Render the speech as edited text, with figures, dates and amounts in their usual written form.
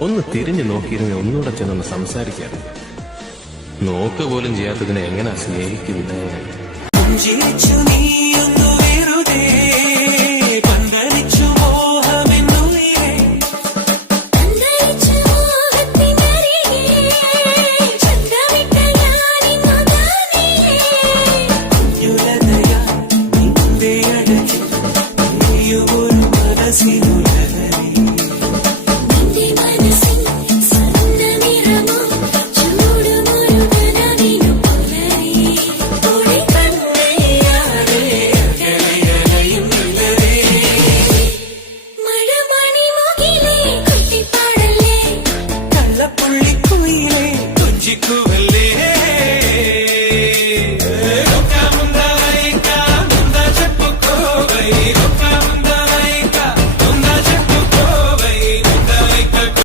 ഒന്ന് തിരിഞ്ഞു നോക്കിയിരുന്ന ഒന്നുകൂടെ ചെന്നൊന്ന് സംസാരിക്കാം. നോക്ക് പോലും ചെയ്യാത്തതിനെ എങ്ങനെ സ്നേഹിക്കുന്നേ?